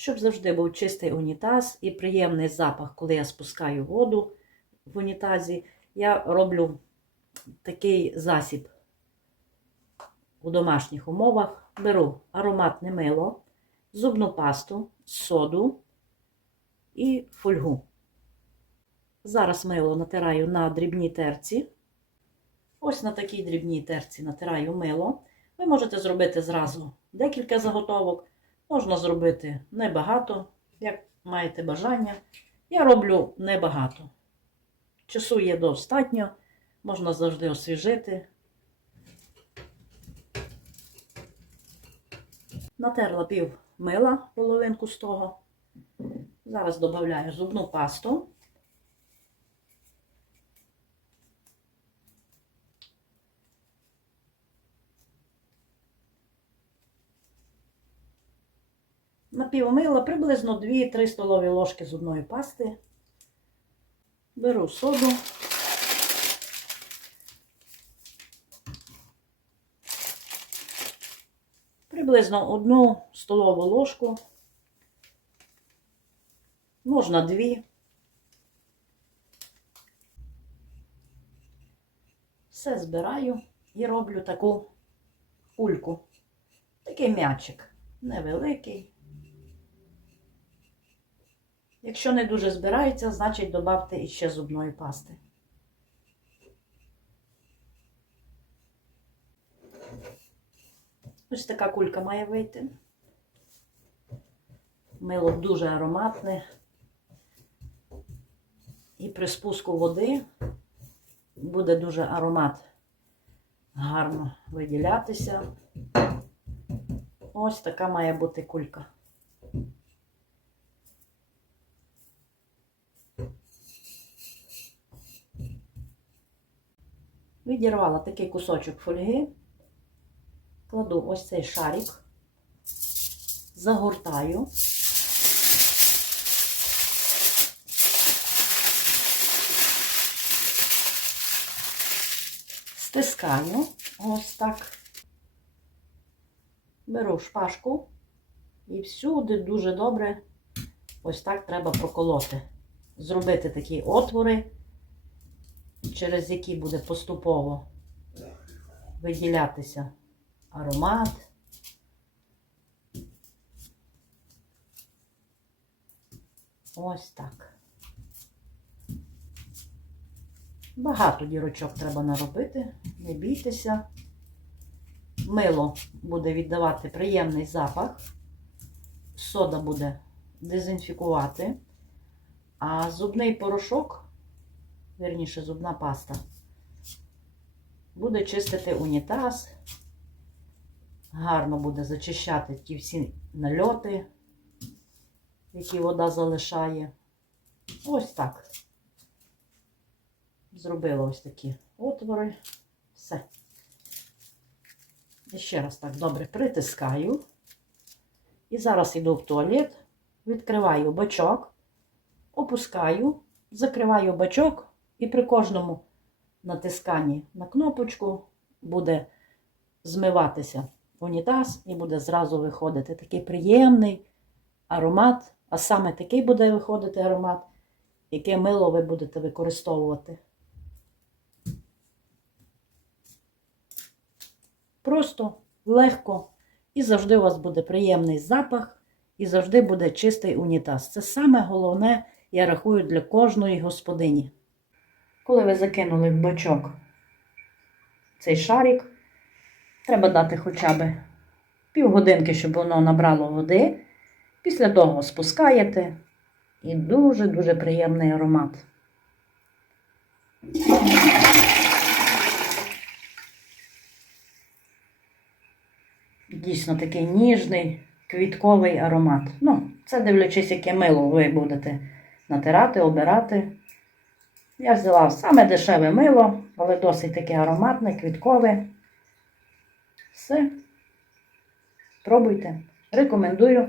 щоб завжди був чистий унітаз і приємний запах, коли я спускаю воду в унітазі, я роблю такий засіб у домашніх умовах. Беру ароматне мило, зубну пасту, соду і фольгу. Зараз мило натираю на дрібній терці. Ось на такій дрібній терці натираю мило. Ви можете зробити зразу декілька заготовок. Можна зробити небагато, як маєте бажання. Я роблю небагато. Часу є достатньо, можна завжди освіжити. Натерла пів мила, половинку з того. Зараз додаю зубну пасту. На пів мила приблизно 2-3 столові ложки зубної пасти. Беру соду. Приблизно одну столову ложку. Можна дві. Все збираю і роблю таку кульку. Такий м'ячик. Невеликий. Якщо не дуже збирається, значить додавте іще зубної пасти. Ось така кулька має вийти. Мило дуже ароматне. І при спуску води буде дуже аромат гарно виділятися. Ось така має бути кулька. Відірвала такий кусочок фольги, кладу ось цей шарик, загортаю. Стискаю ось так. Беру шпажку і всюди дуже добре ось так треба проколоти. Зробити такі отвори через які буде поступово виділятися аромат. Ось так. Багато дірочок треба наробити, не бійтеся. Мило буде віддавати приємний запах, сода буде дезінфікувати, а зубний порошок вірніше, зубна паста. Буде чистити унітаз, гарно буде зачищати ті всі нальоти, які вода залишає. Ось так. Зробила ось такі отвори. Все. І ще раз так добре притискаю. І зараз йду в туалет, відкриваю бачок, опускаю, закриваю бачок. І при кожному натисканні на кнопочку буде змиватися унітаз і буде зразу виходити такий приємний аромат. А саме такий буде виходити аромат, яке мило ви будете використовувати. Просто легко і завжди у вас буде приємний запах, і завжди буде чистий унітаз. Це саме головне, я рахую, для кожної господині. Коли ви закинули в бачок цей шарик, треба дати хоча б півгодинки, щоб воно набрало води. Після того спускаєте і дуже-дуже приємний аромат. Дійсно такий ніжний, квітковий аромат. Ну, це дивлячись, яке мило ви будете натирати, обирати. Я взяла саме дешеве мило, але досить таке ароматне, квіткове. Все. Пробуйте. Рекомендую.